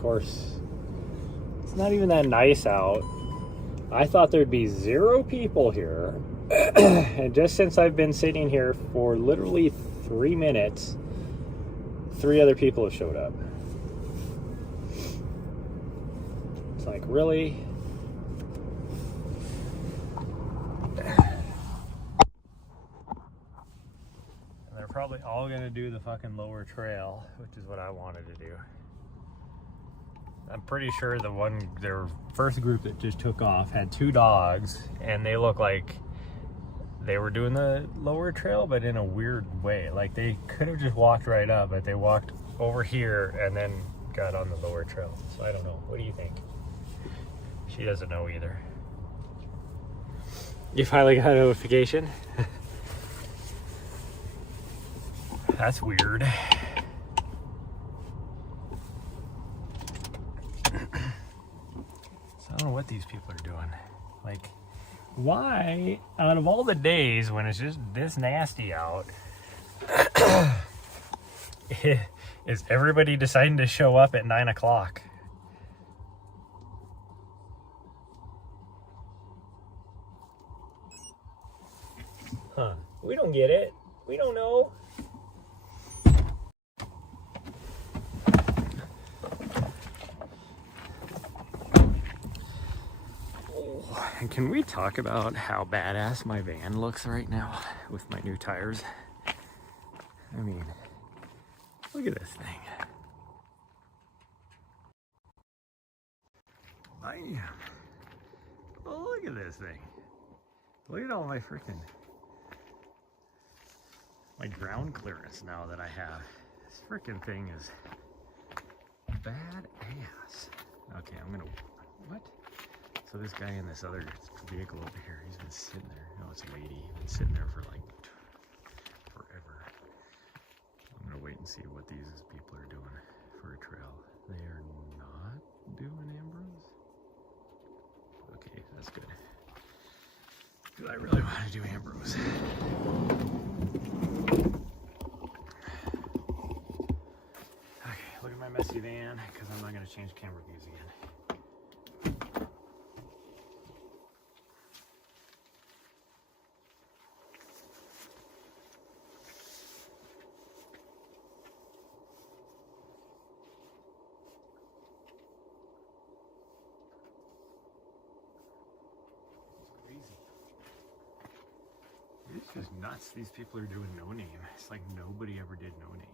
course, it's not even that nice out. I thought there'd be 0 people here. And just since I've been sitting here for literally 3 minutes, 3 other people have showed up. It's like, really? And they're probably all gonna do the fucking lower trail, which is what I wanted to do. I'm pretty sure their first group that just took off had 2 dogs, and they look like they were doing the lower trail, but in a weird way. Like, they could have just walked right up, but they walked over here and then got on the lower trail. So I don't know. What do you think? She doesn't know either. You finally got a notification? That's weird. I don't know what these people are doing. Like, why, out of all the days when it's just this nasty out, is everybody deciding to show up at 9 o'clock? Huh. We don't get it. We don't know. And can we talk about how badass my van looks right now with my new tires? I mean, look at this thing. Oh, look at this thing. Look at all my ground clearance now that I have. This freaking thing is badass. Okay, what? So this guy in this other vehicle over here, he's been sitting there. No, it's a lady. He's been sitting there for like forever. I'm gonna wait and see what these people are doing for a trail. They are not doing Ambrose. Okay, that's good. Because I really want to do Ambrose. Okay, look at my messy van, because I'm not gonna change camera views again. It's just nuts. These people are doing no name. It's like nobody ever did no name.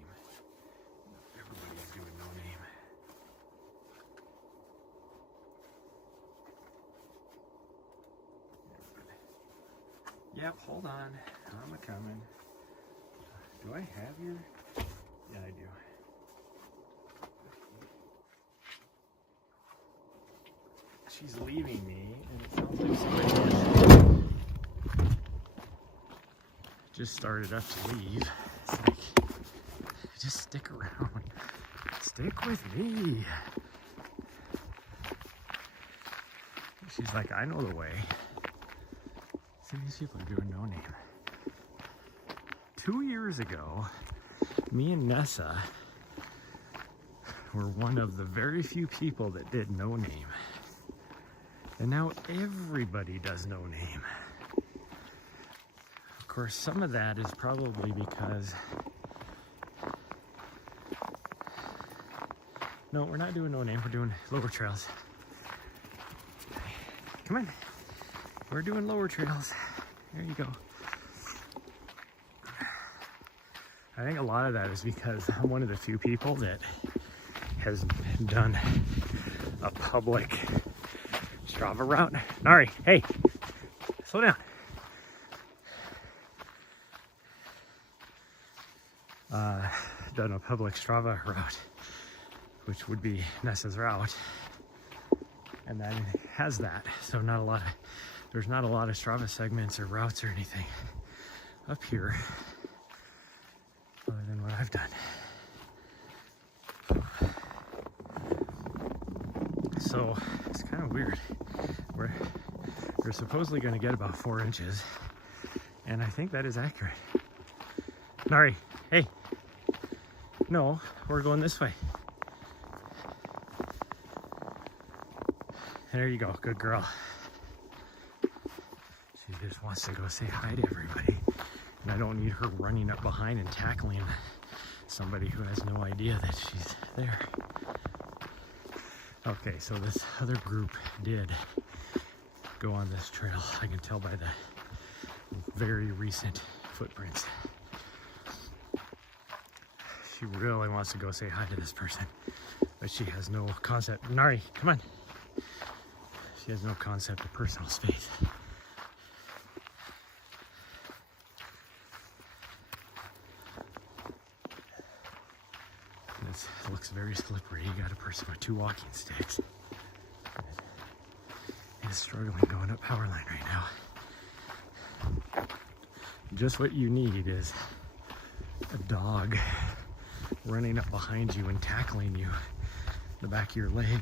Everybody's doing no name. Yep, hold on. I'm a-coming. Do I have your... Yeah, I do. She's leaving me, and it sounds like somebody else just started up to leave. It's like, just stick around. Stick with me. She's like, I know the way. See, these people are doing no name. 2 years ago, me and Nessa were one of the very few people that did no name. And now everybody does no name. Of course, some of that is probably because... No, we're not doing no name, we're doing lower trails. Come on. We're doing lower trails. There you go. I think a lot of that is because I'm one of the few people that has done a public Strava route. Nahri, hey, slow down. Done a public Strava route, which would be Nessa's route, and that has that. So there's not a lot of Strava segments or routes or anything up here other than what I've done. So it's kind of weird. We're supposedly going to get about 4 inches, and I think that is accurate. Nahri, hey. No, we're going this way. There you go. Good girl. She just wants to go say hi to everybody. And I don't need her running up behind and tackling somebody who has no idea that she's there. Okay, so this other group did go on this trail. I can tell by the very recent footprints. She really wants to go say hi to this person, but she has no concept. Nahri, come on. She has no concept of personal space. This looks very slippery. You got a person with 2 walking sticks. Is struggling going up power line right now. Just what you need is a dog running up behind you and tackling you in the back of your leg.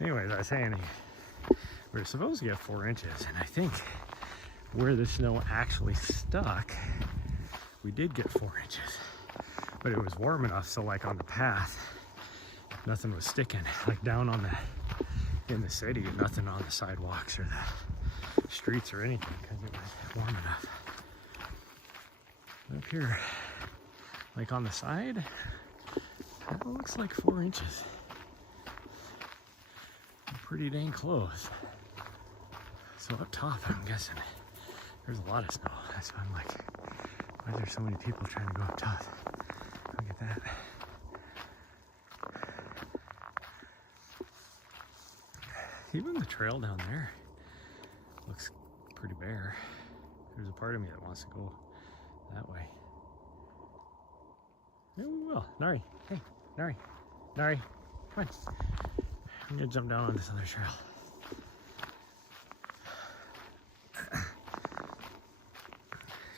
Anyways, I was saying we're supposed to get 4 inches, and I think where the snow actually stuck, we did get 4 inches, but it was warm enough so like on the path, nothing was sticking. Like down on in the city, nothing on the sidewalks or the streets or anything because it was warm enough. Up here, like on the side, it looks like 4 inches. Pretty dang close. So up top, I'm guessing there's a lot of snow. That's why I'm like, why are there so many people trying to go up top? Look at that. Even the trail down there looks pretty bare. There's a part of me that wants to go that way. Maybe we will. Nahri, hey, Nahri, Nahri, come on. I'm gonna jump down on this other trail.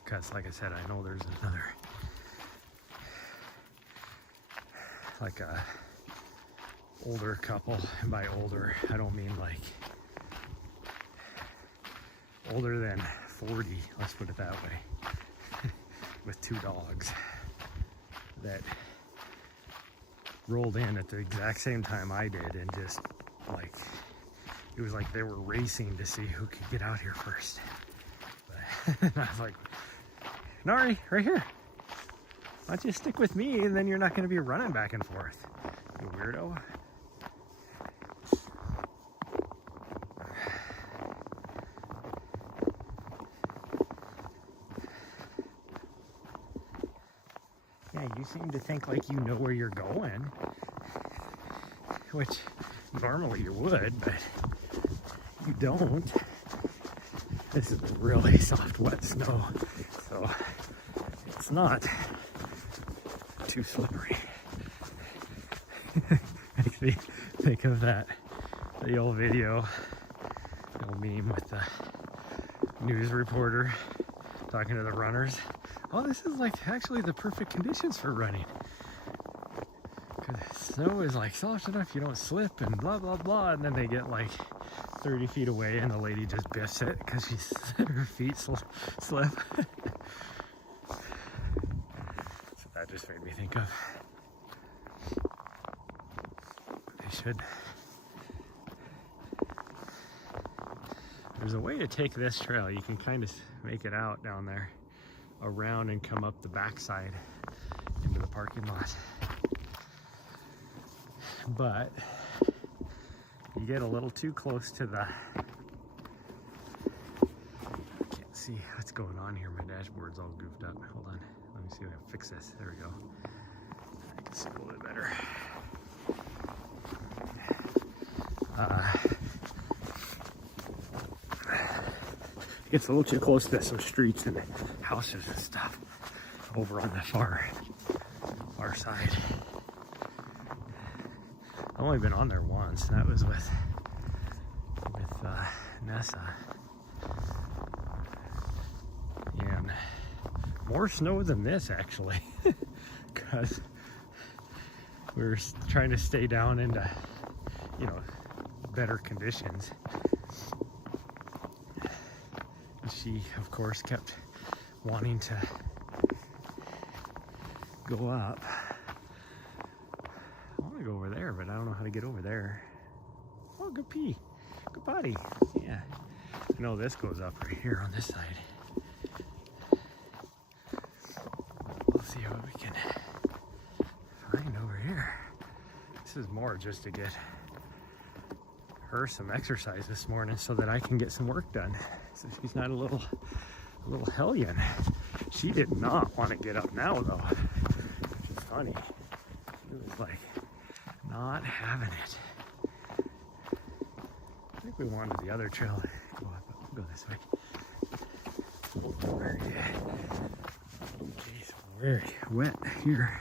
Because like I said, I know there's another, like a older couple, and by older, I don't mean like older than 40, let's put it that way, with 2 dogs that rolled in at the exact same time I did, and just like it was like they were racing to see who could get out here first. But I was like, Nahri, right here. Why don't you stick with me, and then you're not going to be running back and forth, you weirdo. Yeah, you seem to think like you know where you're going, which normally you would, but you don't. This is really soft, wet snow, so it's not too slippery. Makes me think of the old video, the old meme with the news reporter talking to the runners. Oh, this is like actually the perfect conditions for running. Because snow is like soft enough you don't slip and blah, blah, blah. And then they get like 30 feet away and the lady just biffs it because her feet slip. So that just made me think of. They should. There's a way to take this trail. You can kind of make it out down there, around and come up the backside into the parking lot. But you get a little too close to the, I can't see what's going on here. My dashboard's all goofed up. Hold on, let me see if I can fix this. There we go. I can see a little bit better. It's a little too close to some streets and houses and stuff over on the far side. I've only been on there once, and that was with Nessa. And more snow than this, actually, because we were trying to stay down into, better conditions. she, of course, kept wanting to go up. I want to go over there, but I don't know how to get over there. Oh, good pee. Good body. Yeah. I know this goes up right here on this side. We'll see what we can find over here. This is more just to get her some exercise this morning so that I can get some work done. So she's not a little hellion. She did not want to get up now though, which is funny. She was like not having it. I think we wanted the other trail to go up, but we'll go this way. Jeez, very wet here.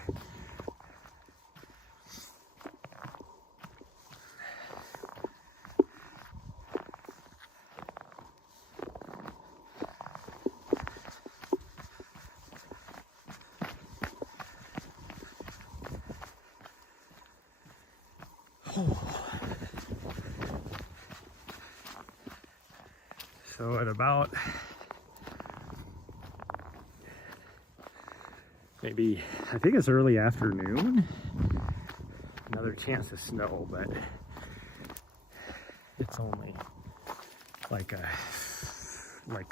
So at about maybe, I think it's early afternoon, another chance of snow, but it's only like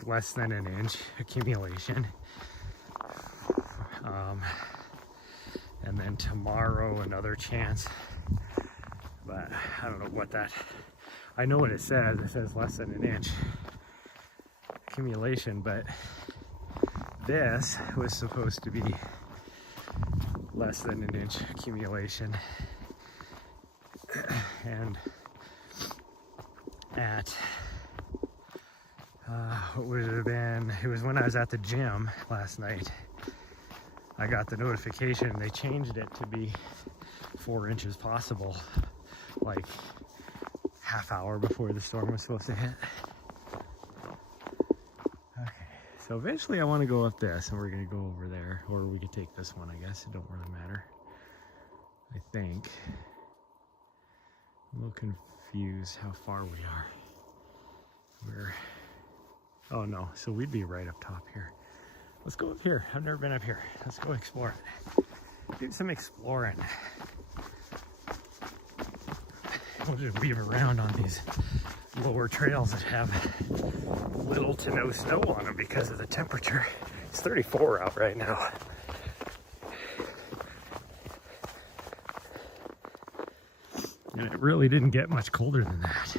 less than an inch accumulation. And then tomorrow another chance, but I don't know what that, I know what it says less than an inch accumulation, but this was supposed to be less than an inch accumulation. And at what would it have been, it was when I was at the gym last night, I got the notification they changed it to be 4 inches possible, like half hour before the storm was supposed to hit. So eventually I want to go up this, and we're going to go over there, or we could take this one, I guess. It don't really matter, I think. I'm a little confused how far we are. Oh no, so we'd be right up top here. Let's go up here. I've never been up here. Let's go explore it. Do some exploring. We'll just weave around on these lower trails that have little to no snow on them because of the temperature. It's 34 out right now. And it really didn't get much colder than that.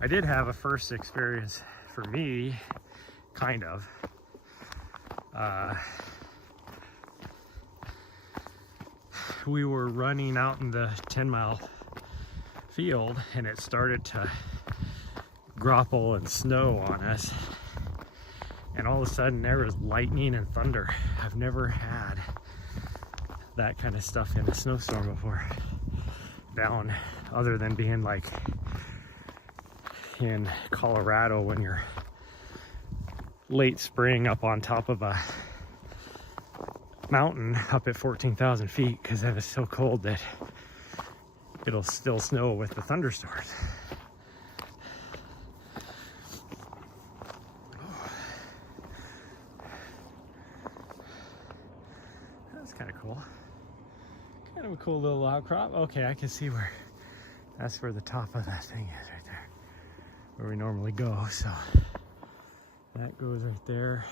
I did have a first experience for me, kind of. We were running out in the 10-mile field and it started to grapple and snow on us, and all of a sudden there was lightning and thunder. I've never had that kind of stuff in a snowstorm before down, other than being like in Colorado when you're late spring up on top of a mountain up at 14,000 feet, because it is so cold that it'll still snow with the thunderstorms. That's kind of cool. Kind of a cool little outcrop. Okay, I can see where, that's where the top of that thing is right there, where we normally go. So that goes right there.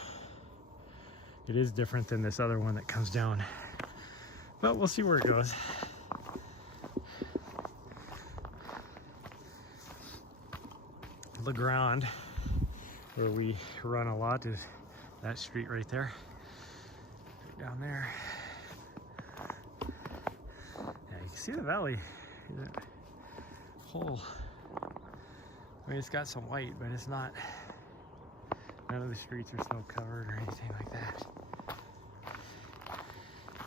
It is different than this other one that comes down, but we'll see where it goes. La Grande, where we run a lot, is that street right there, right down there. Yeah, you can see the valley, that whole, I mean, it's got some white, but it's not, none of the streets are snow covered or anything like that.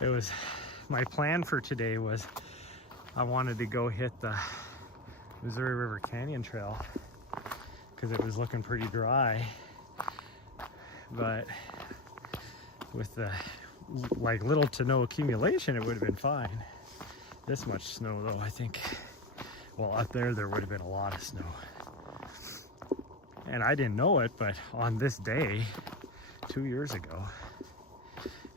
It was, my plan for today was I wanted to go hit the Missouri River Canyon Trail because it was looking pretty dry, but with the like little to no accumulation it would have been fine. This much snow though, I think, well, up there would have been a lot of snow. And I didn't know it, but on this day, 2 years ago,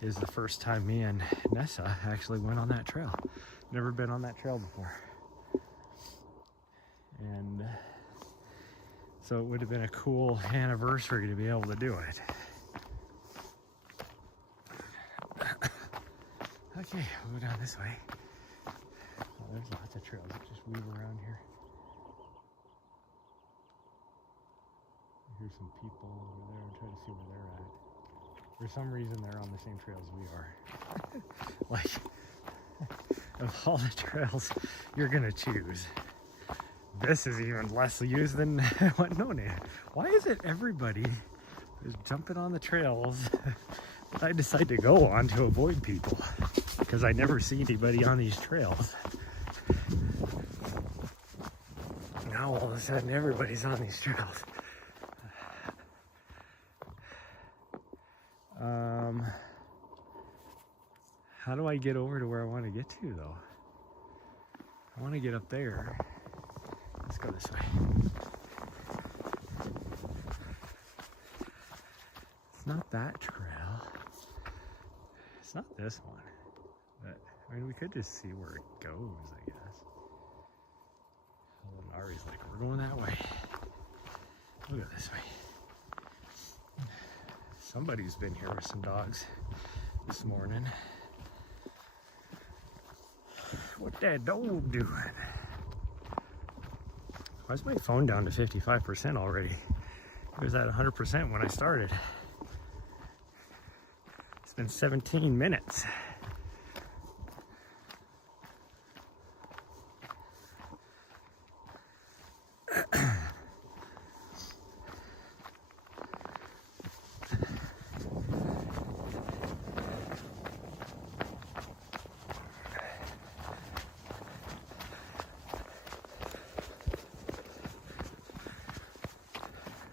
is the first time me and Nessa actually went on that trail. Never been on that trail before. And so it would have been a cool anniversary to be able to do it. Okay, we'll go down this way. Oh, there's lots of trails that just weave around here. Here's some people over there and try to see where they're at. For some reason, they're on the same trails we are. Like, of all the trails you're gonna choose, this is even less used than what Nona. Why is it everybody is jumping on the trails that I decide to go on to avoid people? Because I never see anybody on these trails. Now all of a sudden everybody's on these trails. How do I get over to where I want to get to, though? I want to get up there. Let's go this way. It's not that trail. It's not this one. But, I mean, we could just see where it goes, I guess. Oh, Nahri's like, we're going that way. We'll go this way. Somebody's been here with some dogs this morning. What that dog doing? Why is my phone down to 55% already? It was at 100% when I started. It's been 17 minutes.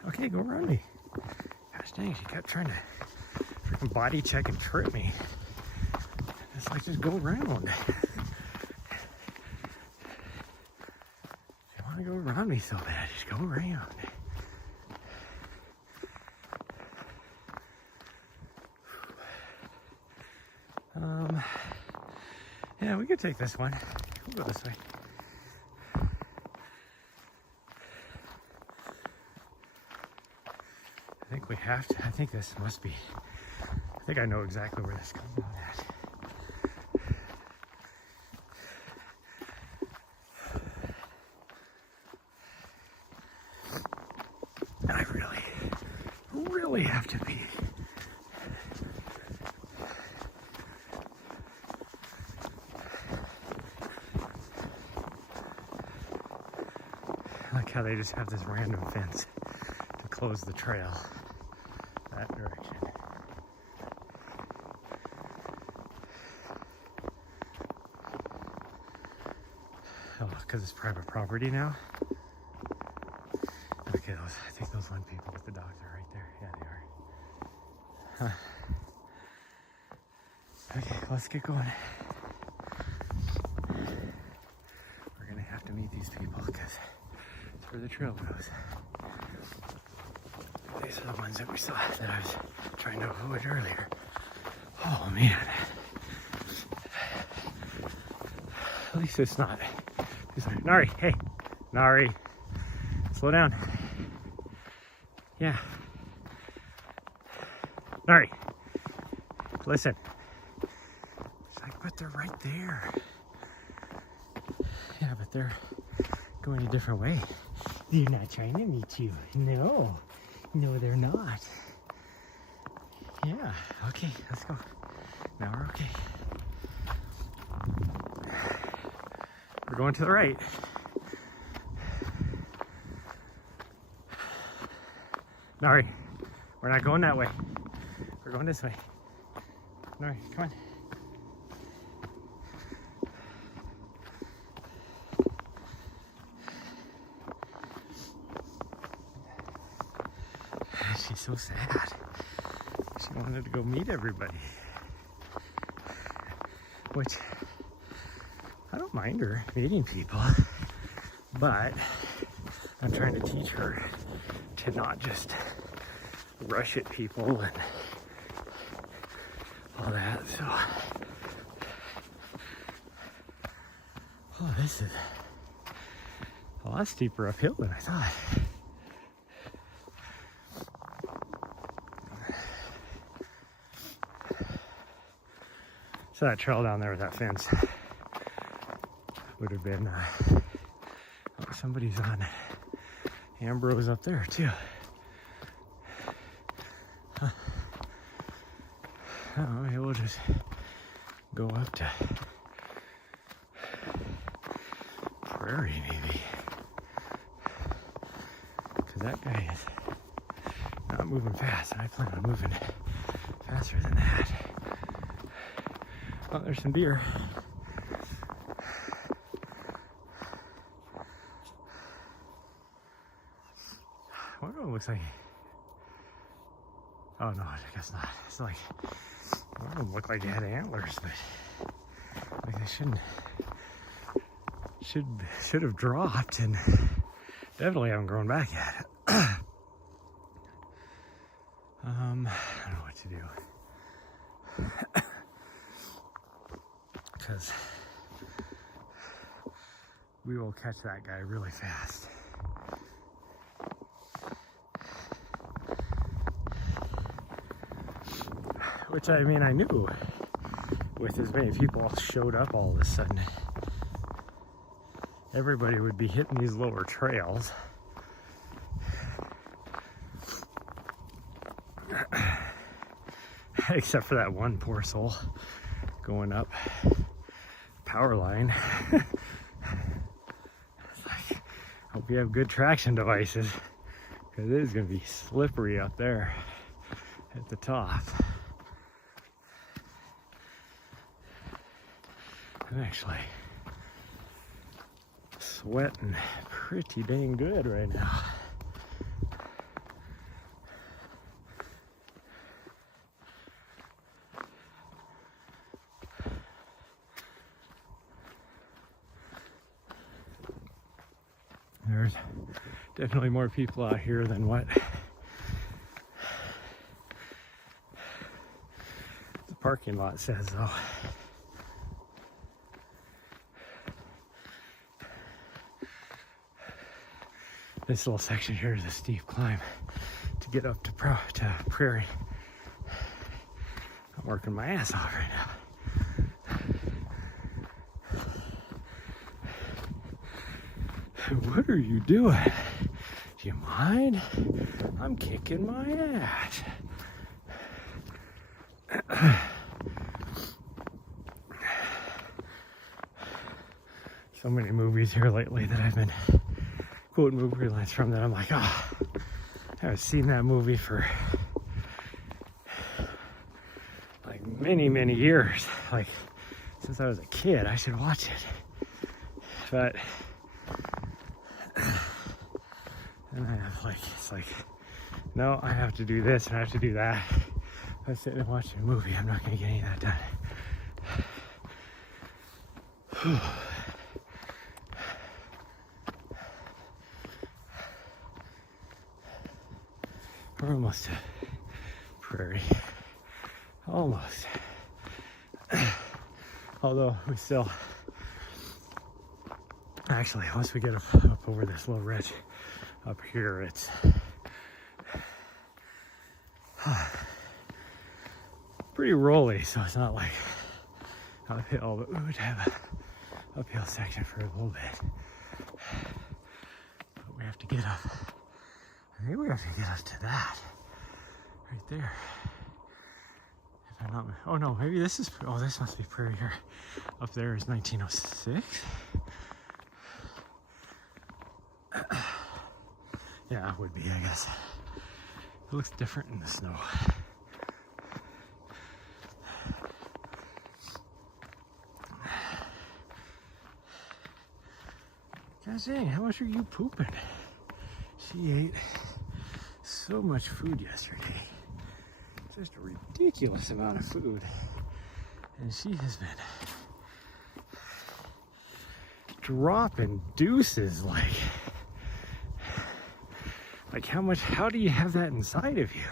Okay, go around me. Gosh dang, she kept trying to freaking body check and trip me. It's like, just go around. If you want to go around me so bad, just go around. Yeah, we could take this one. We'll go this way. I think we have to. I think this must be. I think I know exactly where this comes out at. And I really have to be. I like how they just have this random fence to close the trail that direction. Oh, because it's private property now? Okay, I think those one people with the dogs are right there. Yeah, they are. Huh. Okay, let's get going. We're gonna have to meet these people because it's where the trail goes. These are the ones that we saw that I was trying to avoid earlier. Oh man. At least it's not. Nahri, hey. Nahri. Slow down. Yeah. Nahri. Listen. It's like, but they're right there. Yeah, but they're going a different way. They're not trying to meet you. No. No, they're not. Yeah, okay, let's go. Now we're okay. We're going to the right. Nahri, we're not going that way. We're going this way. Nahri, come on. She's so sad. She wanted to go meet everybody. Which, I don't mind her meeting people, but I'm trying to teach her 10 to not just rush at people and all that. So, oh, this is a lot steeper uphill than I thought. So that trail down there with that fence would have been, oh, somebody's on Ambrose up there too. Huh. Oh, maybe we'll just go up to Prairie maybe. Because that guy is not moving fast, and I plan on moving faster than that. Oh, there's some deer. What do it looks like? Oh no, I guess not. It's like, it don't look like it had antlers, but like they should have dropped, and definitely haven't grown back yet. I don't know what to do. Because we will catch that guy really fast. Which, I mean, I knew with as many people showed up all of a sudden, everybody would be hitting these lower trails. Except for that one poor soul going up power line. It's like, hope you have good traction devices, because it is going to be slippery up there at the top. I'm actually sweating pretty dang good right now. There's definitely more people out here than what the parking lot says, though. This little section here is a steep climb to get up to Prairie. I'm working my ass off right now. What are you doing? Do you mind? I'm kicking my ass. So many movies here lately that I've been quoting movie lines from that I'm like, oh, I haven't seen that movie for like many years. Like since I was a kid, I should watch it. But and I have like, it's like, no, I have to do this and I have to do that. If I sit and watch a movie, I'm not going to get any of that done. We're almost to Prairie. Almost. Although we still, actually, once we get up over this little ridge up here, it's pretty rolly, so it's not like uphill, but we would have a uphill section for a little bit. But we have to get up. I think we have to get up to that right there. If I'm not, oh no, maybe this is, oh, this must be Prairie here. Up there is 1906. Yeah, it would be, I guess. It looks different in the snow. Gosh dang, how much are you pooping? She ate so much food yesterday. Just a ridiculous amount of food. And she has been dropping deuces like Like how do you have that inside of you?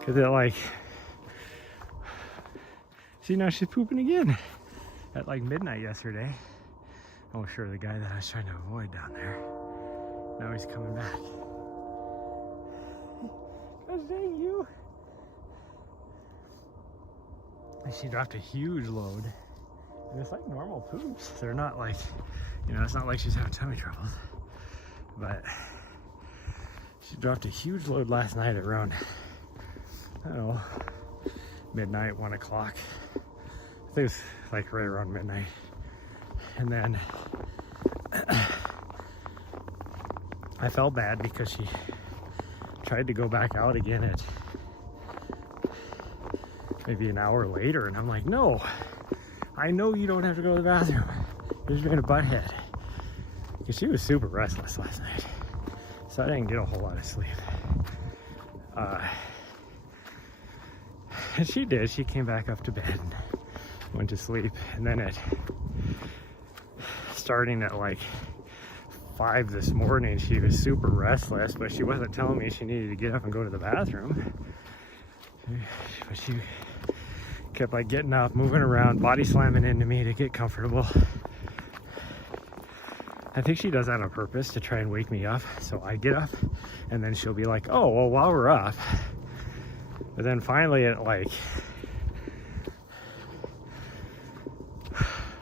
Cause it like, see now she's pooping again at like midnight yesterday. Oh sure, the guy that I was trying to avoid down there. Now he's coming back. Gosh dang you. And she dropped a huge load. And it's like normal poops. They're not like, you know, it's not like she's having tummy troubles. But she dropped a huge load last night at around, I don't know, midnight, 1 o'clock. I think it was like right around midnight. And then I felt bad because she tried to go back out again at maybe an hour later. And I'm like, no, I know you don't have to go to the bathroom. You're just being a butthead. Because she was super restless last night. So I didn't get a whole lot of sleep. And she did. She came back up to bed and went to sleep. And then starting at like 5 this morning, she was super restless, but she wasn't telling me she needed to get up and go to the bathroom. But she kept like getting up, moving around, body slamming into me to get comfortable. I think she does that on purpose to try and wake me up. So I get up and then she'll be like, oh, well, while we're up. But then finally at like,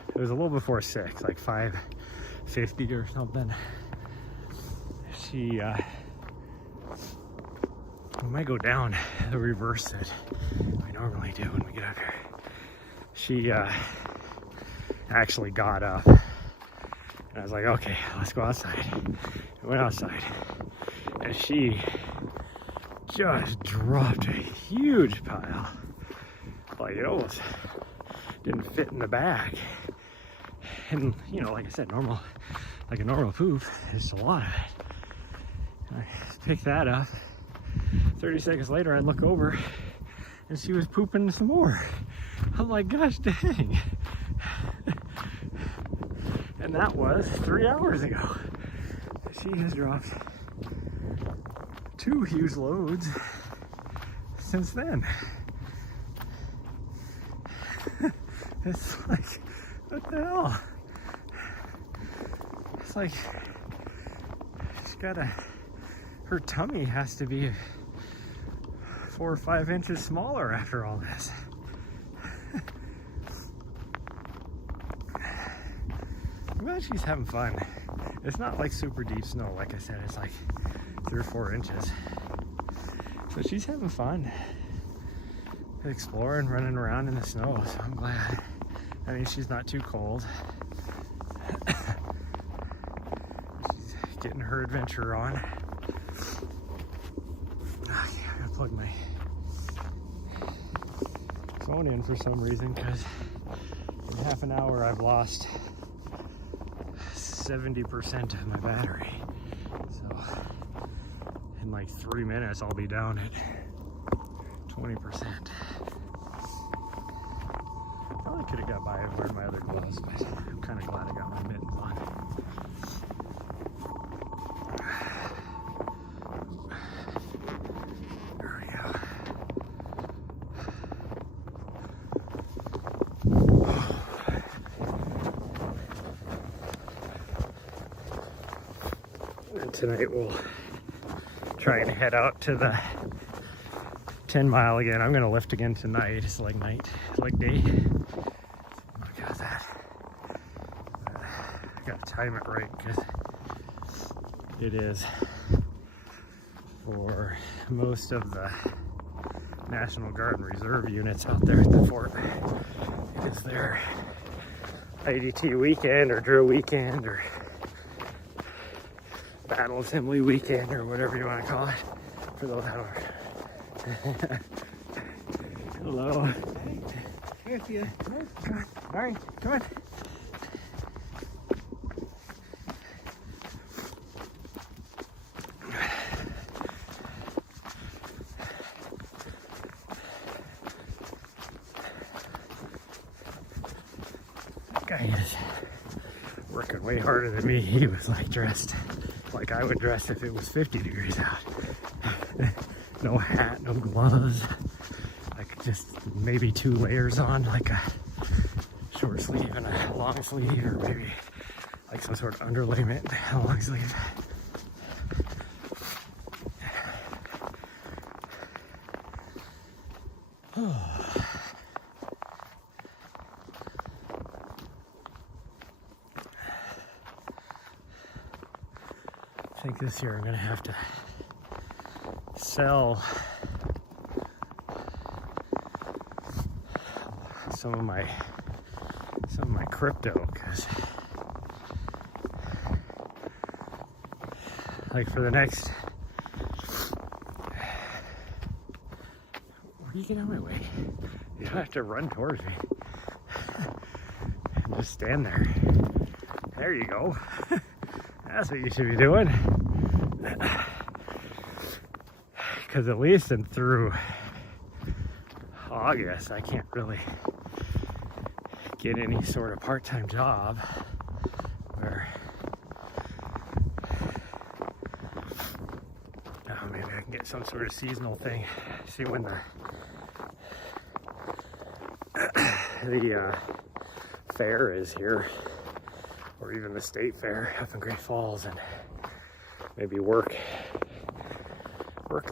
it was a little before 6, like 5:50 or something. She, we might go down the reverse that we normally do when we get up here. She actually got up. And I was like, okay, let's go outside. I went outside. And she just dropped a huge pile. Like it almost didn't fit in the bag. And, you know, like I said, like a normal poop, it's a lot of it. I picked that up. 30 seconds later, I look over and she was pooping some more. I'm like, gosh dang. And that was 3 hours ago. She has dropped 2 huge loads since then. It's like, what the hell? It's like, she's gotta, her tummy has to be 4 or 5 inches smaller after all this. I'm glad she's having fun. It's not like super deep snow, like I said, it's like 3 or 4 inches. So she's having fun. Exploring, running around in the snow, so I'm glad. I mean, she's not too cold. She's getting her adventure on. I gotta plug my phone in for some reason, because in half an hour I've lost 70% of my battery. So in like 3 minutes I'll be down at 20%. Probably could have got by and wearing my other gloves, but I'm kind of glad I got my mittens on. There we go. And tonight we'll try and head out to the 10 mile again. I'm gonna lift again tonight. It's like night, it's like day. Look at that. I gotta time it right because it is for most of the National Guard and Reserve units out there at the fort. It is their IDT weekend or drill weekend or battle assembly weekend or whatever you want to call it. For those that are. Hello. Hey, here for you. Come on. All right, come on. That guy is working way harder than me. He was like dressed like I would dress if it was 50 degrees out. No hat, no gloves, like just maybe 2 layers on, like a short sleeve and a long sleeve, or maybe like some sort of underlayment, a long sleeve. I think this year I'm gonna have to sell some of my crypto, because like for the next, where do you get out of my way? You don't have to run towards me. Just stand there. There you go. That's what you should be doing. Because at least through August, I can't really get any sort of part-time job where maybe I can get some sort of seasonal thing. See when the fair is here, or even the state fair up in Great Falls, and maybe work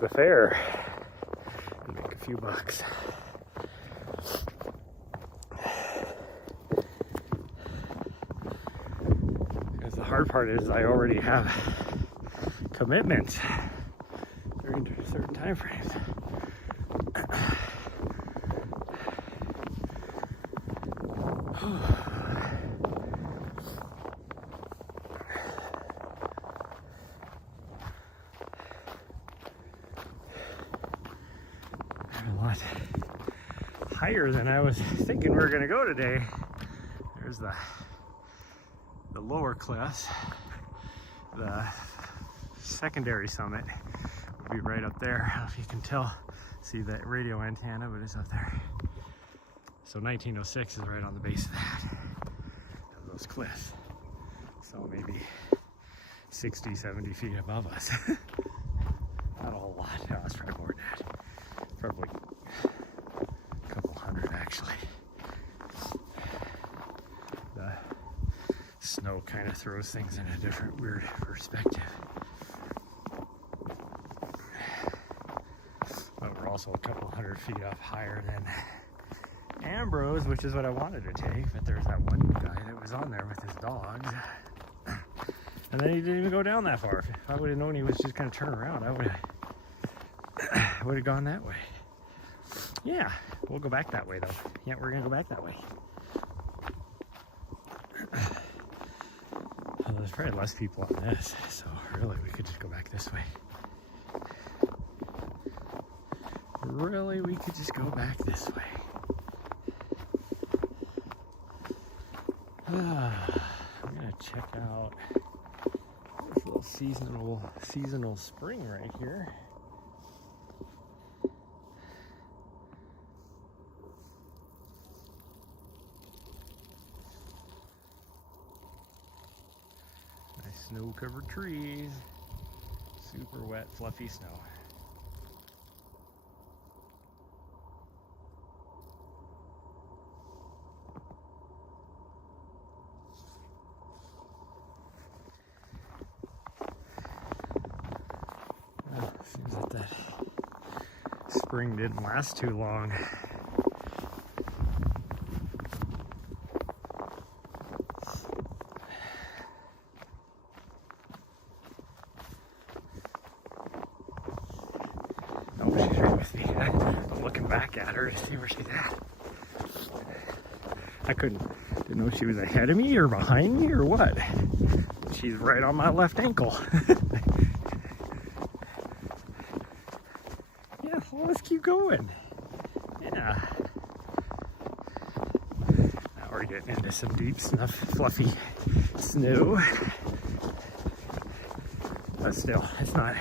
the fair and make a few bucks. Because the hard part is I already have commitments during certain time frames. A lot higher than I was thinking we were going to go today. There's the lower cliffs. The secondary summit would be right up there. I don't know if you can tell, see that radio antenna, but it's up there. So 1906 is right on the base of those cliffs. So maybe 60, 70 feet above us. Not a whole lot. No, it's probably more than that. Probably a couple hundred, actually. The snow kind of throws things in a different weird perspective. But we're also a couple hundred feet up higher than Ambrose, which is what I wanted to take. But there's that one guy that was on there with his dogs. And then he didn't even go down that far. If I would have known he was just going to turn around, I would have gone that way. Yeah, we'll go back that way though. Yeah, we're gonna go back that way. Well, there's probably less people on this, so really we could just go back this way. Really, we could just go back this way. I'm gonna check out this little seasonal spring right here. Snow-covered trees, super wet, fluffy snow. Well, seems like that spring didn't last too long. She's right with me. I'm looking back at her to see where she's at. I didn't know if she was ahead of me or behind me or what. She's right on my left ankle. Yeah, well, let's keep going. Yeah. Now we're getting into some deep, fluffy snow. But still, it's not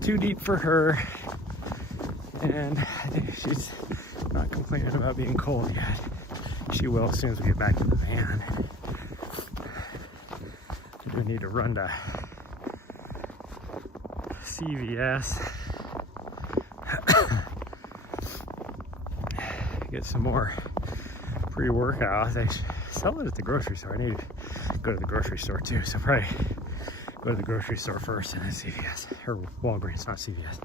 too deep for her. And I think she's not complaining about being cold yet. She will as soon as we get back to the van. I need to run to CVS. Get some more pre-workouts. They sell it at the grocery store. I need to go to the grocery store too, so probably go to the grocery store first and then CVS. Or Walgreens, not CVS.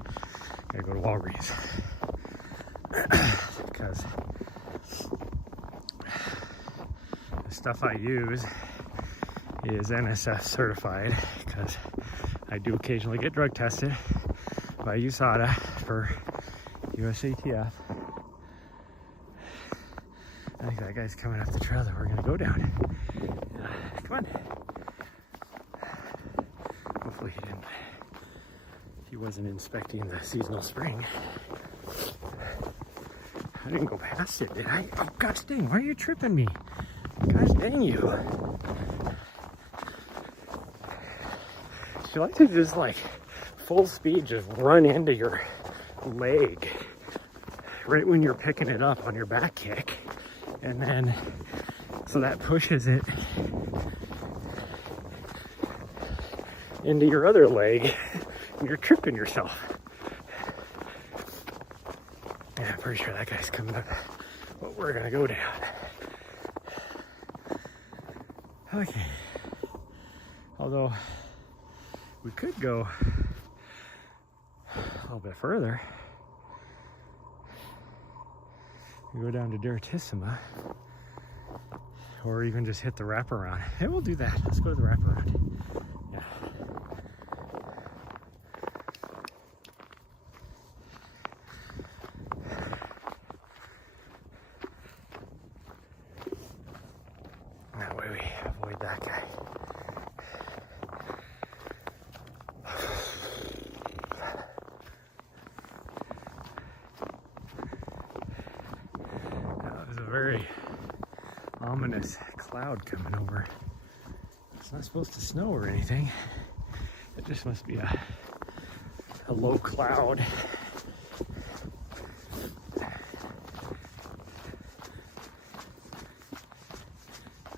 Gotta go to Walgreens. Because the stuff I use is NSF certified, because I do occasionally get drug tested by USADA for USATF. I think that guy's coming up the trail that we're gonna go down. Come on. Hopefully he wasn't inspecting the seasonal spring. I didn't go past it, did I? Oh, gosh dang, why are you tripping me? Gosh dang you. You like to just like full speed just run into your leg right when you're picking it up on your back kick. And then, so that pushes it into your other leg and you're tripping yourself. Yeah, I'm pretty sure that guy's coming up. But we're gonna go down. Okay. Although, we could go a little bit further. We go down to Duratissima, or even just hit the wraparound. Hey, we'll do that. Let's go to the wraparound. Yeah. That way we avoid that guy. Very ominous cloud coming over. It's not supposed to snow or anything. It just must be a low cloud.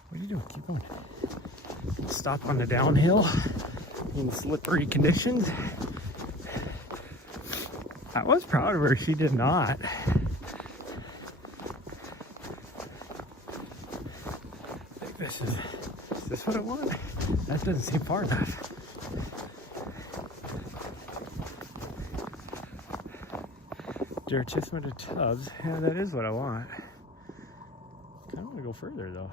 What are you doing? Keep going. Stop on the downhill in slippery conditions. I was proud of her. She did not. Is this what I want? That doesn't seem far enough. Duratissima to Tubbs. Yeah, that is what I want. I don't want to go further though.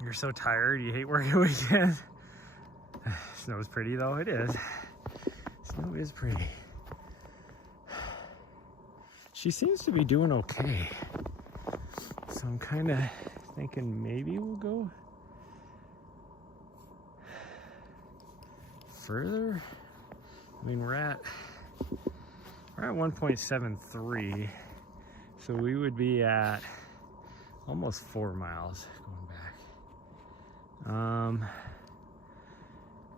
You're so tired, you hate working weekends. Snow's pretty though, it is. Snow is pretty. She seems to be doing okay. So I'm kind of thinking maybe we'll go further. I mean, we're at 1.73. So we would be at almost 4 miles going back.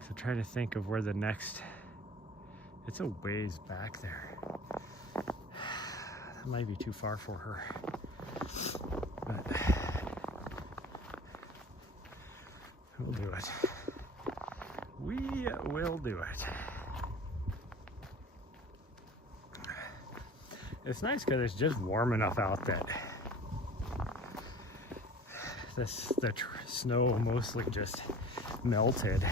So try to think of where the next, it's a ways back there. That might be too far for her, but we'll do it. We will do it. It's nice because it's just warm enough out that the snow mostly just melted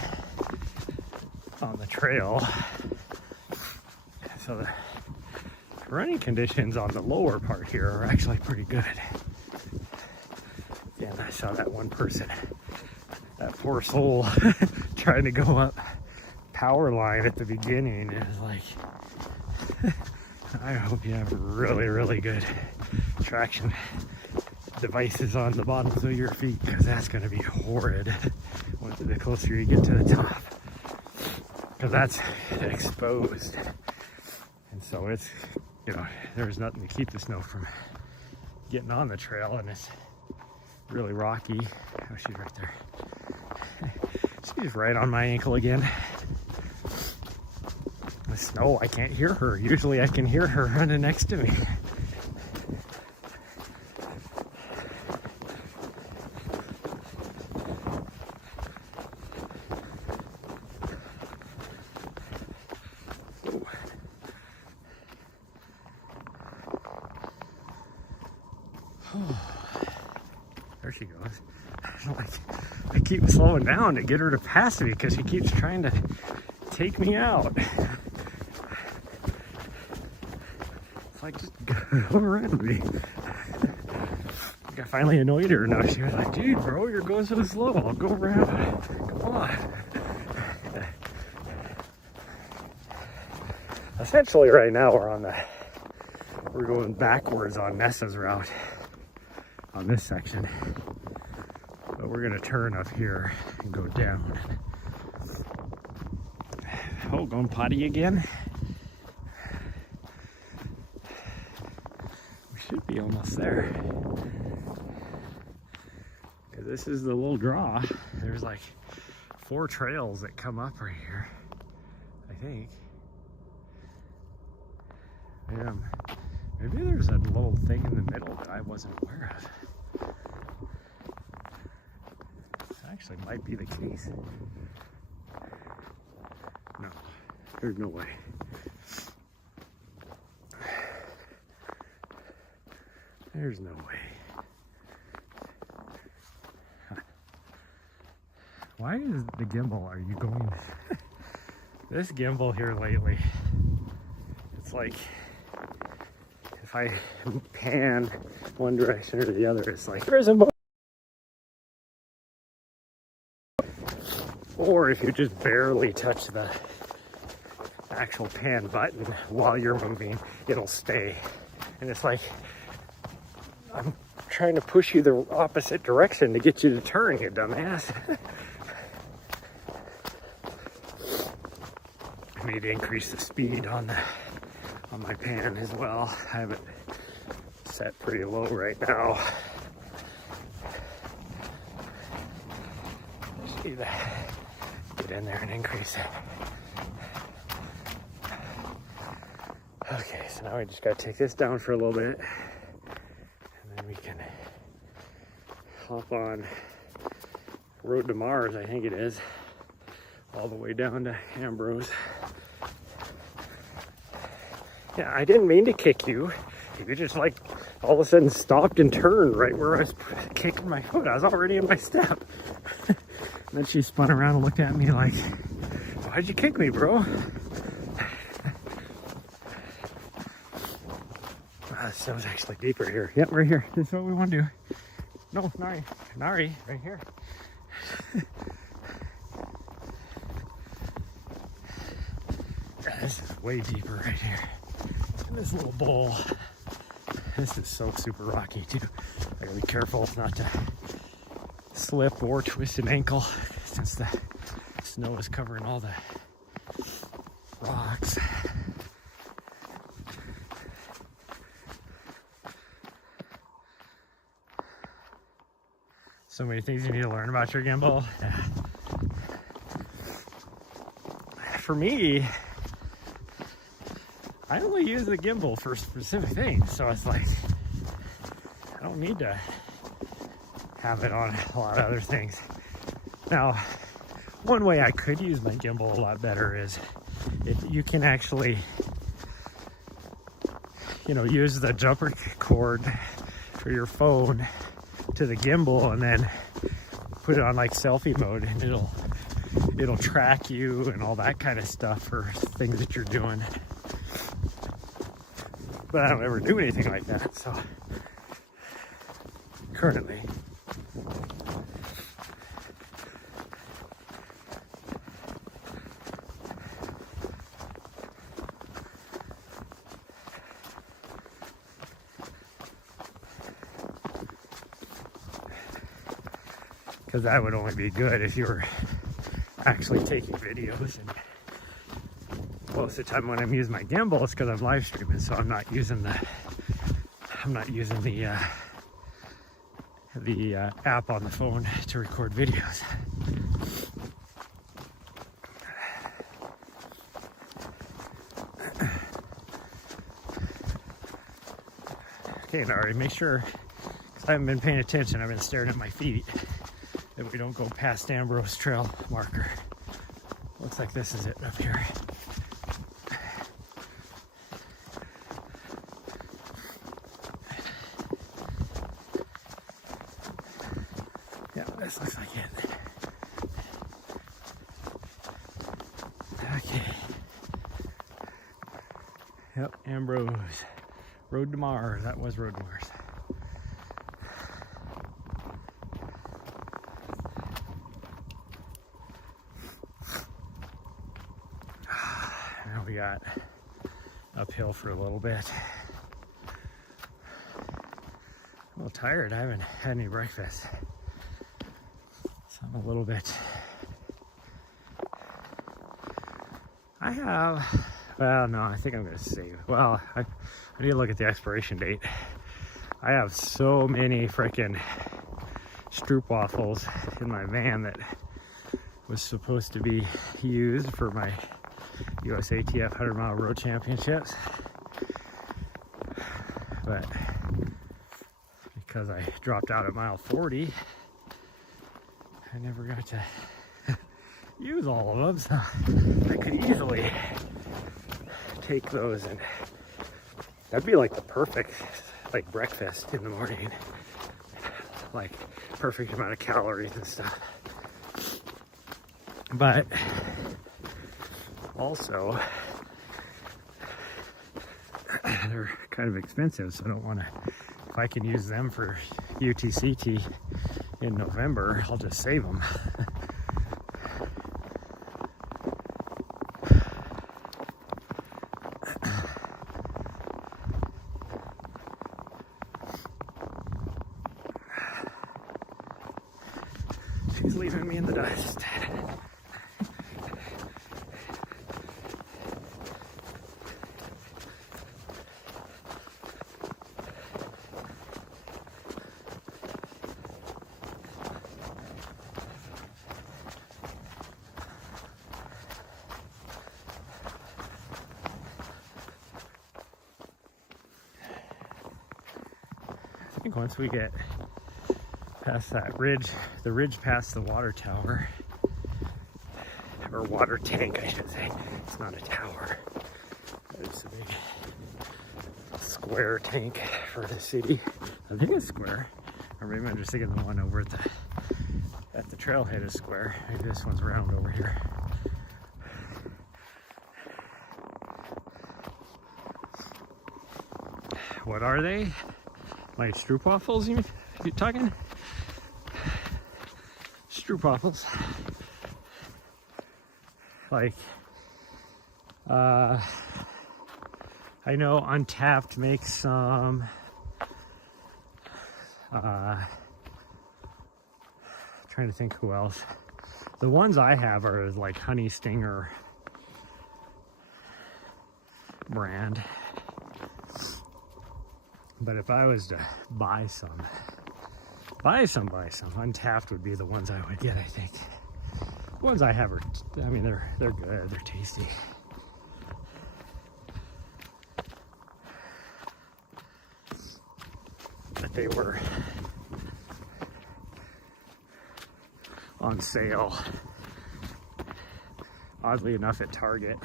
on the trail, so the running conditions on the lower part here are actually pretty good. And I saw that one person, that poor soul, trying to go up power line at the beginning. It was like, I hope you have really, really good traction devices on the bottoms of your feet, because that's going to be horrid the closer you get to the top, because that's exposed. And so it's, you know, there's nothing to keep the snow from getting on the trail, and it's really rocky. Oh, she's right there. She's right on my ankle again. The snow, I can't hear her. Usually I can hear her running next to me. There she goes. I keep slowing down to get her to pass me because she keeps trying to take me out. It's like, just go around me. I finally annoyed her enough. She was like, dude, bro, you're going so slow. I'll go around. Come on. Essentially, right now we're going backwards on Nessa's route on this section. But we're gonna turn up here and go down. Oh, going potty again? We should be almost there. Because this is the little draw. There's like 4 trails that come up right here, I think. Yeah, maybe there's a little thing in the middle that I wasn't aware of. Actually might be the case. No, there's no way. There's no way. Huh. Why is the gimbal, are you going? This gimbal here lately, it's like if I pan one direction or the other, it's like there's a or if you just barely touch the actual pan button while you're moving, it'll stay. And it's like, I'm trying to push you the opposite direction to get you to turn, you dumbass. I need to increase the speed on my pan as well. I have it set pretty low right now. See that. Get in there and increase it. Okay, so now we just gotta take this down for a little bit, and then we can hop on Road to Mars, I think it is, all the way down to Ambrose. Yeah, I didn't mean to kick you. You just like all of a sudden stopped and turned right where I was kicking my foot. I was already in my step. And then she spun around and looked at me like, why'd you kick me, bro? This was actually deeper here. Yep, right here. This is what we want to do. No, Nahri, right here. This is way deeper right here. In this little bowl. This is so super rocky too. I gotta be careful not to slip or twist an ankle since the snow is covering all the rocks. So many things you need to learn about your gimbal. For me, I only use the gimbal for specific things, so it's like I don't need to have it on a lot of other things. Now, one way I could use my gimbal a lot better is if you can actually, use the jumper cord for your phone to the gimbal and then put it on like selfie mode, and it'll track you and all that kind of stuff for things that you're doing. But I don't ever do anything like that, so currently. Because that would only be good if you were actually taking videos, and most of the time when I'm using my gimbal, it's because I'm live streaming, so I'm not using the app on the phone to record videos. Okay, Nahri, make sure, because I haven't been paying attention, I've been staring at my feet, that we don't go past Ambrose Trail marker. Looks like this is it up here. Yep, Ambrose. Road to Mars. That was Road to Mars. Now we got uphill for a little bit. I'm a little tired. I haven't had any breakfast. So I'm a little bit. I have, well, no, I think I'm going to save. Well, I need to look at the expiration date. I have so many freaking stroopwafels in my van that was supposed to be used for my USATF 100-mile road championships. But because I dropped out at mile 40, I never got to use all of them, so I could easily take those, and that'd be like the perfect like breakfast in the morning, like perfect amount of calories and stuff. But also they're kind of expensive, so I don't want to, if I can use them for UTCT in November, I'll just save them. She's leaving me in the dust. I think once we get past that ridge, the ridge past the water tower, or water tank, I should say. It's not a tower. It's a big square tank for the city. I think it's square. Or maybe I'm just thinking the one over at the trailhead is square. Maybe this one's round over here. What are they? Like stroopwafels, you talking? Stroopwafels. Like, I know Untapped makes some. Trying to think who else. The ones I have are like Honey Stinger brand. But if I was to buy some, Untapped would be the ones I would get, I think. The ones I have are, I mean, they're good, they're tasty. But they were on sale, oddly enough, at Target.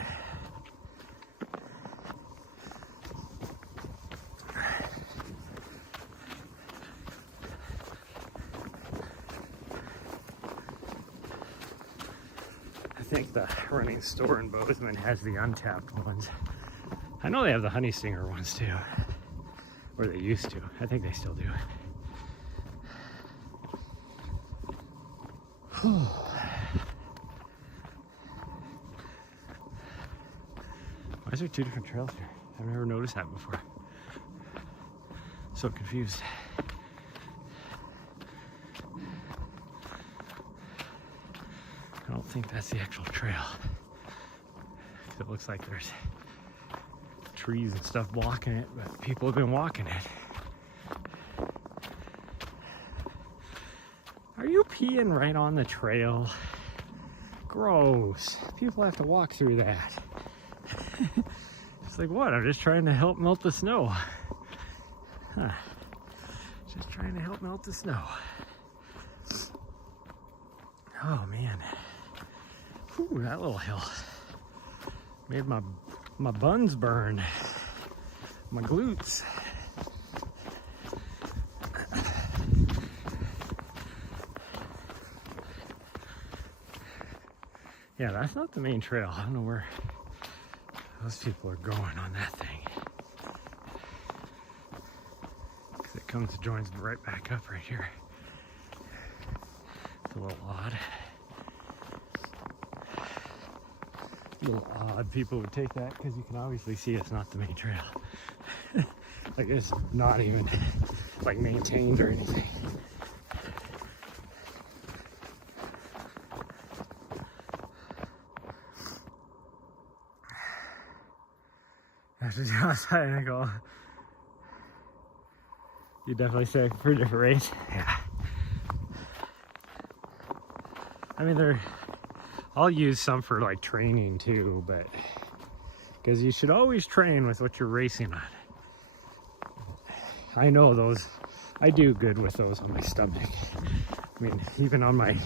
I think the running store in Bozeman has the Untapped ones. I know they have the Honey Stinger ones too, or they used to. I think they still do. Why is there two different trails here? I've never noticed that before. So confused. I don't think that's the actual trail. It looks like there's trees and stuff blocking it, but people have been walking it. Are you peeing right on the trail? Gross. People have to walk through that. It's like, what? I'm just trying to help melt the snow. Huh. Just trying to help melt the snow. Oh man. Whew, that little hill made my buns burn. My glutes. Yeah, that's not the main trail. I don't know where those people are going on that thing. comes and joins right back up right here. It's a little odd. A little odd people would take that because you can obviously see it's not the main trail. Like it's not even like maintained or anything. After the outside and I go, you definitely say for a different race. Yeah. I mean, I'll use some for like training too, but because you should always train with what you're racing on. I know those, I do good with those on my stomach. I mean, even on my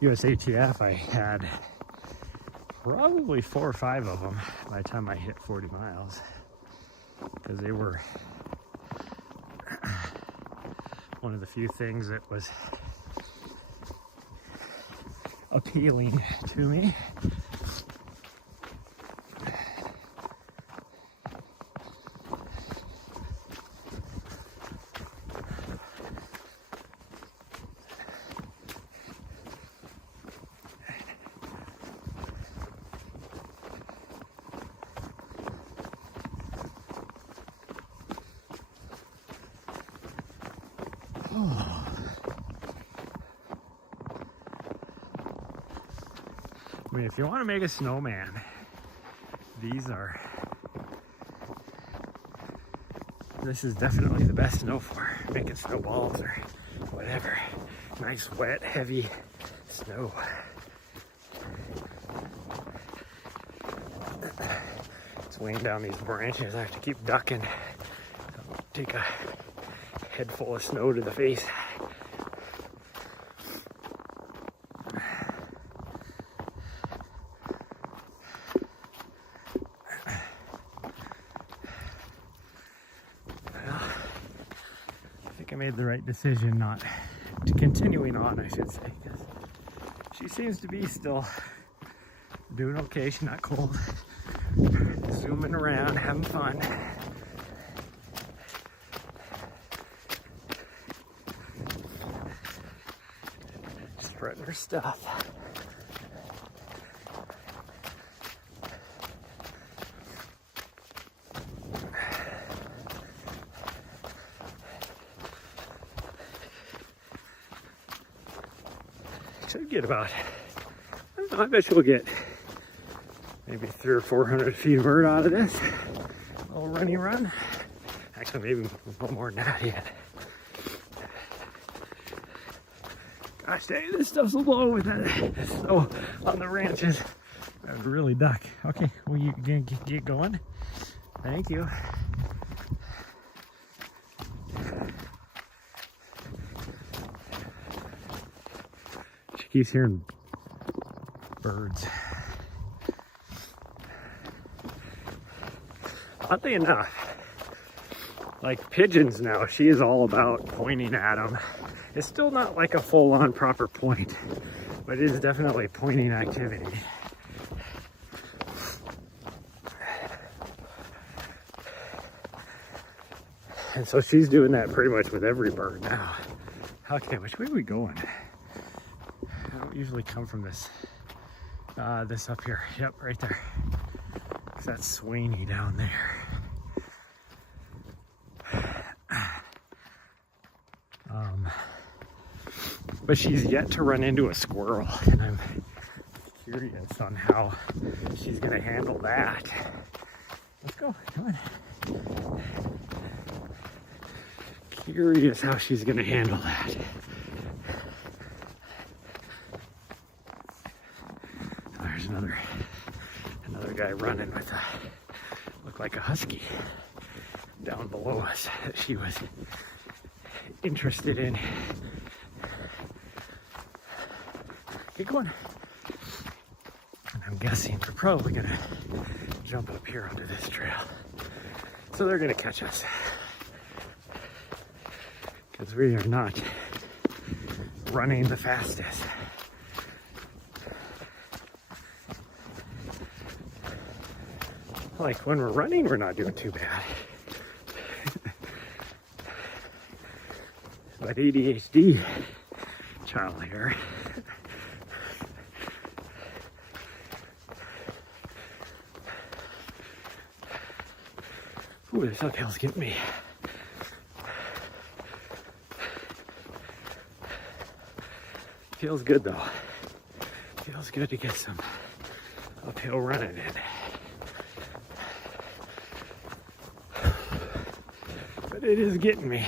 USATF, I had probably 4 or 5 of them by the time I hit 40 miles, because they were one of the few things that was appealing to me. I mean, if you want to make a snowman, this is definitely the best snow for making snowballs or whatever. Nice, wet, heavy snow. It's weighing down these branches. I have to keep ducking. Take a head full of snow to the face. I made the right decision not to continuing on, I should say, because she seems to be still doing okay. She's not cold, zooming around, having fun. Spreading her stuff. Should get about, I don't know, I bet you'll get maybe 300 or 400 feet of vert out of this little runny run. Actually, maybe a little more than that yet. Gosh dang, this stuff's low with that snow on the ranches. I would really duck. Okay, well, you can get going. Thank you. Keeps hearing birds. Oddly enough, like pigeons now, she is all about pointing at them. It's still not like a full-on proper point, but it is definitely pointing activity. And so she's doing that pretty much with every bird now. Okay, which way are we going? I don't usually come from this up here. Yep, right there. That's Sweeney down there. But she's yet to run into a squirrel, and I'm curious on how she's gonna handle that. Let's go, come on. Curious how she's gonna handle that. There's another guy running with looked like a husky down below us that she was interested in. Get going. And I'm guessing they're probably gonna jump up here onto this trail. So they're gonna catch us. Because we are not running the fastest. Like when we're running, we're not doing too bad. But ADHD child here. Ooh, this uphill's getting me. Feels good though. Feels good to get some uphill running in. But it is getting me.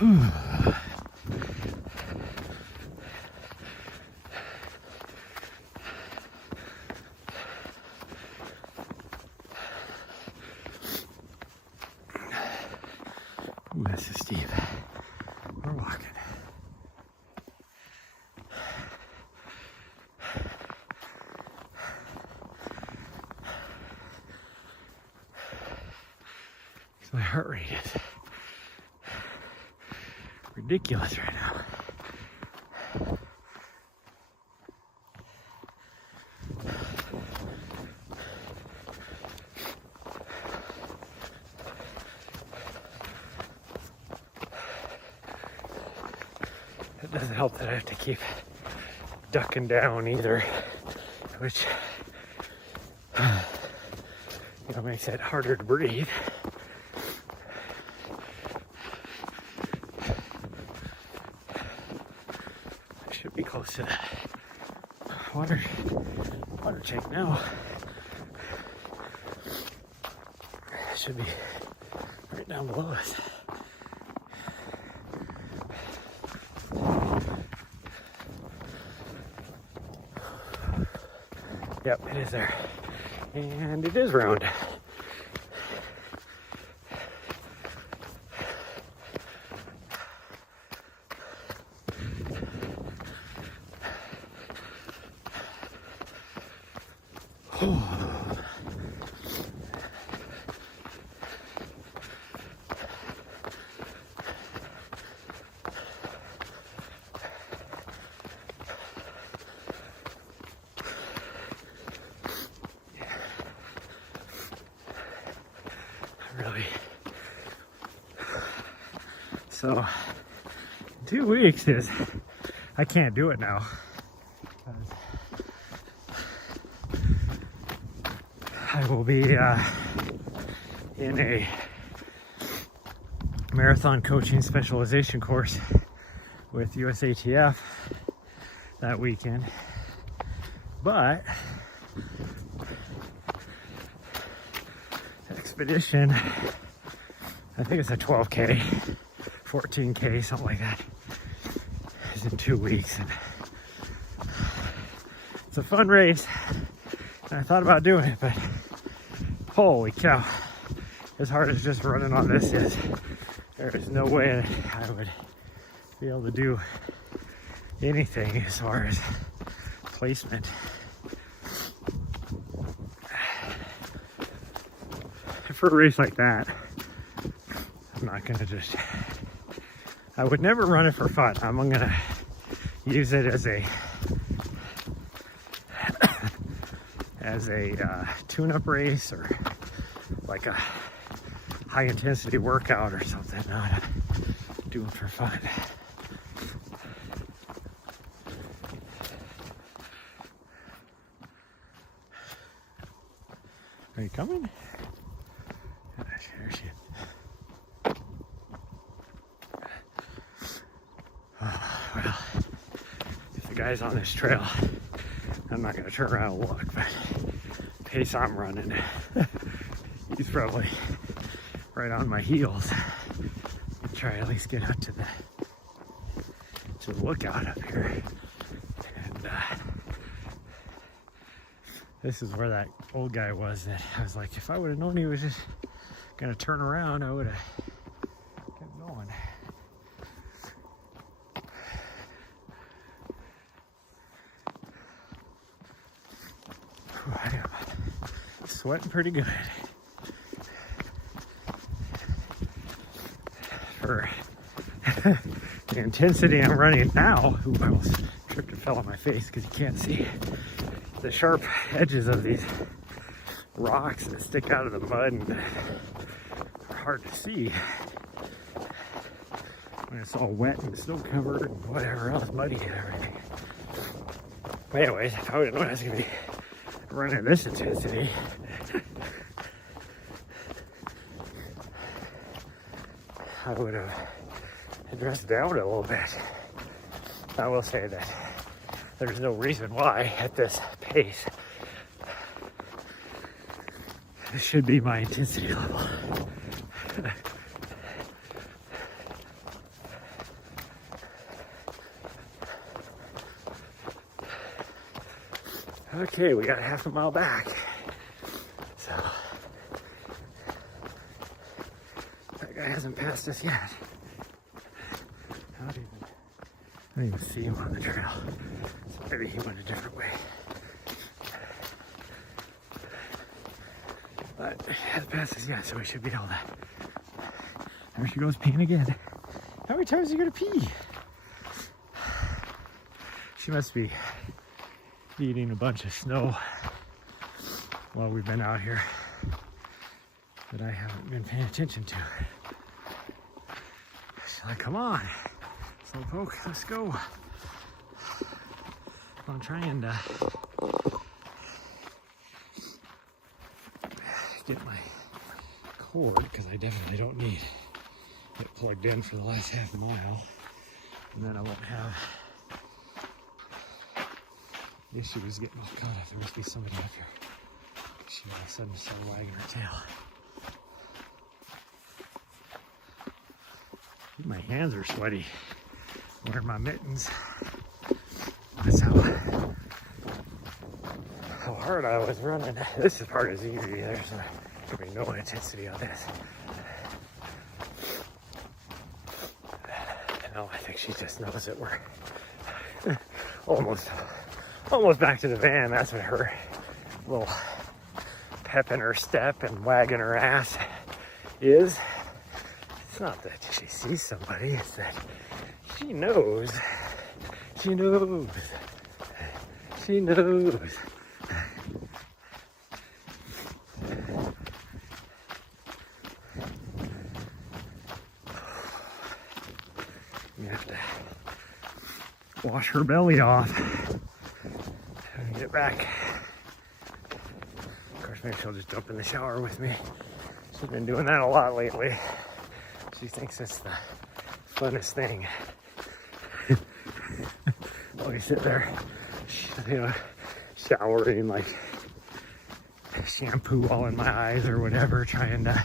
Ooh, this is steep. We're walking. My heart rate is ridiculous right now. It doesn't help that I have to keep ducking down either, which makes it harder to breathe. I should be close to that water tank now. It should be right down below us. Yep, it is there. And it is round. Really. So 2 weeks is, I can't do it now. I will be in a marathon coaching specialization course with USATF that weekend. But expedition, I think it's a 12K, 14K, something like that. It's in 2 weeks. And it's a fun race. And I thought about doing it, but holy cow, as hard as just running on this is, there is no way that I would be able to do anything as far as placement. For a race like that, I'm not gonna just, I would never run it for fun. I'm gonna use it as a tune-up race, or like a high intensity workout or something, not do it for fun. Are you coming? There she is. Oh, well, if the guy's on this trail, I'm not gonna turn around and look, but the pace I'm running, he's probably right on my heels. I'll try at least get out to the lookout up here. And this is where that old guy was that I was like, if I would have known he was just gonna turn around, I would have kept going. sweating pretty good. For the intensity I'm running now, ooh, I almost tripped and fell on my face because you can't see the sharp edges of these rocks that stick out of the mud and are hard to see when it's all wet and snow covered and whatever else, muddy and everything. But anyways, if I would have known I was going to be running this intensity, I would have dressed down a little bit. I will say that there's no reason why at this pace this should be my intensity level. Okay, we got half a mile back. So that guy hasn't passed us yet. I don't even see him on the trail. So maybe he went a different way. But he hasn't passed us yet, so we should beat all that. There she goes peeing again. How many times are you gonna pee? She must be eating a bunch of snow while we've been out here that I haven't been paying attention to. She's like, come on, Slowpoke, let's go. I'm trying to get my cord, because I definitely don't need it plugged in for the last half a mile, and then I won't have issues getting all caught up. There must be somebody up here. She all of a sudden started wagging her tail. My hands are sweaty. Wearing my mittens. That's how hard I was running. This part is easy. There's gonna be no intensity on this. No, I think she just knows that we're almost back to the van. That's what her little pep in her step and wagging her ass is. It's not that she sees somebody, it's that she knows. She knows. She knows. You have to wash her belly off and get back. Of course, maybe she'll just jump in the shower with me. She's been doing that a lot lately. She thinks it's the funnest thing. While we sit there, showering, like shampoo all in my eyes or whatever, trying to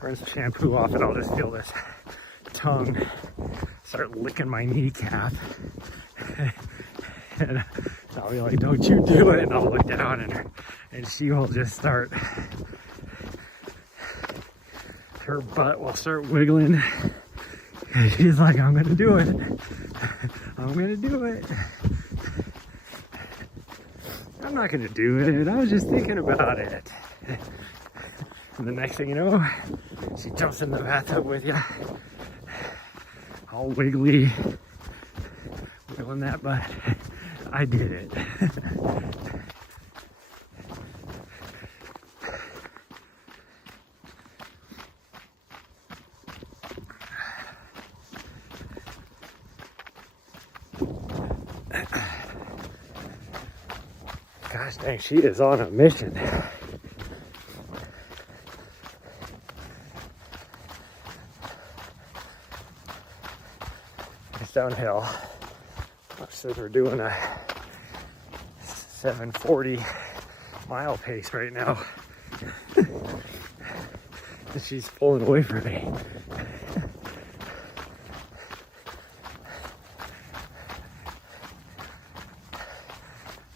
rinse the shampoo off, and I'll just feel this tongue start licking my kneecap. And I'll be like, don't you do it, and I'll look down and she will just start, her butt will start wiggling. And she's like, I'm gonna do it. I'm gonna do it. I'm not gonna do it. I was just thinking about it. And the next thing you know, she jumps in the bathtub with you. All wiggly, wiggling that butt. I did it. Gosh dang, she is on a mission. It's downhill. So we're doing a 740 mile pace right now. And she's pulling away from me.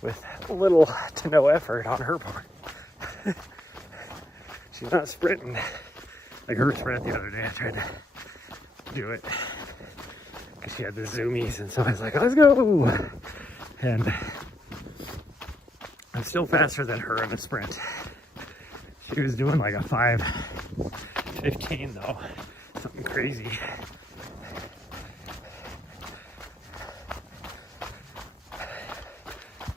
With little to no effort on her part. She's not sprinting like her sprint the other day. I tried to do it because she had the zoomies, and so I was like, let's go. And still faster than her in a sprint. She was doing like a 5:15 though. Something crazy.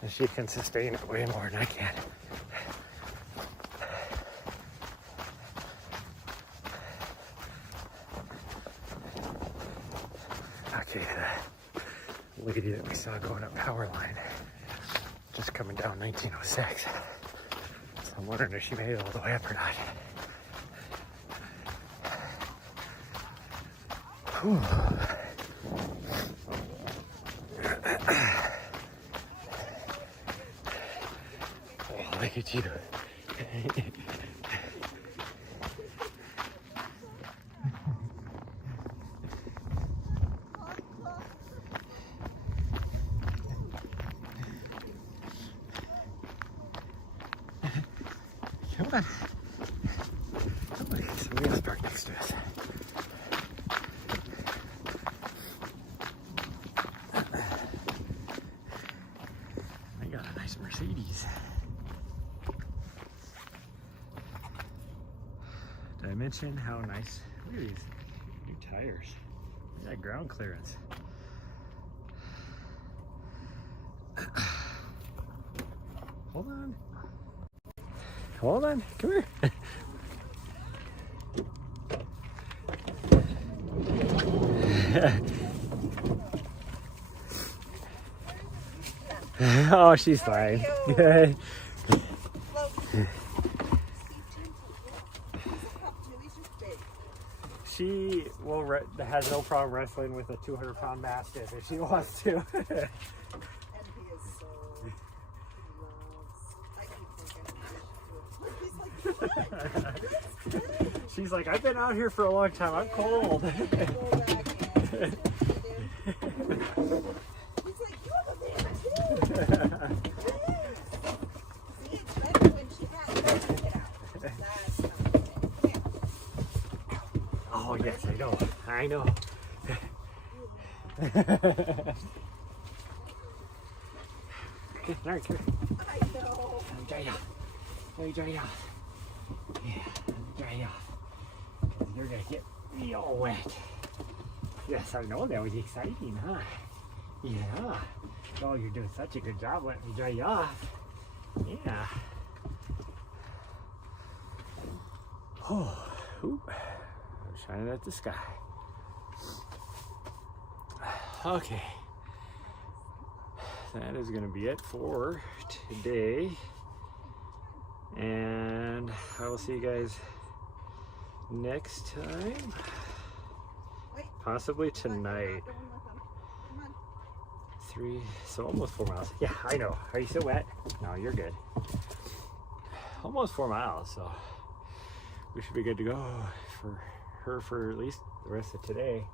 And she can sustain it way more than I can. Okay, the lady that we saw going up power line, just coming down 1906. So I'm wondering if she made it all the way up or not. Whew. Oh, look at you. Come on. Somebody's parked next to us. I got a nice Mercedes. Did I mention how nice? Look at these new tires. Look at that ground clearance. Hold on. Hold on, come here. Oh, she's fine. Good. She has no problem wrestling with a 200-pound mastiff if she wants to. She's like, I've been out here for a long time. I'm cold. Oh yes, I know. I know. Okay, Nahri, come here. I know. Let me dry you off. Let me dry you off. Yeah, let me dry you off. You're gonna get me all wet. Yes, I know, that was exciting, huh? Yeah. Oh, you're doing such a good job letting me dry you off. Yeah. Oh, oop. I'm shining at the sky. Okay. That is gonna be it for today. And I will see you guys next time. Possibly tonight. 3, so almost 4 miles. Yeah, I know. Are you still wet? No, you're good. Almost 4 miles, so we should be good to go for her for at least the rest of today.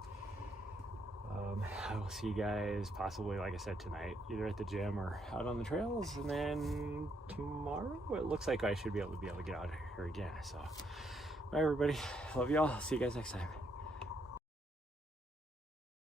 I will see you guys possibly, like I said, tonight, either at the gym or out on the trails, and then tomorrow it looks like I should be able to get out of here again. So bye everybody, love y'all, see you guys next time.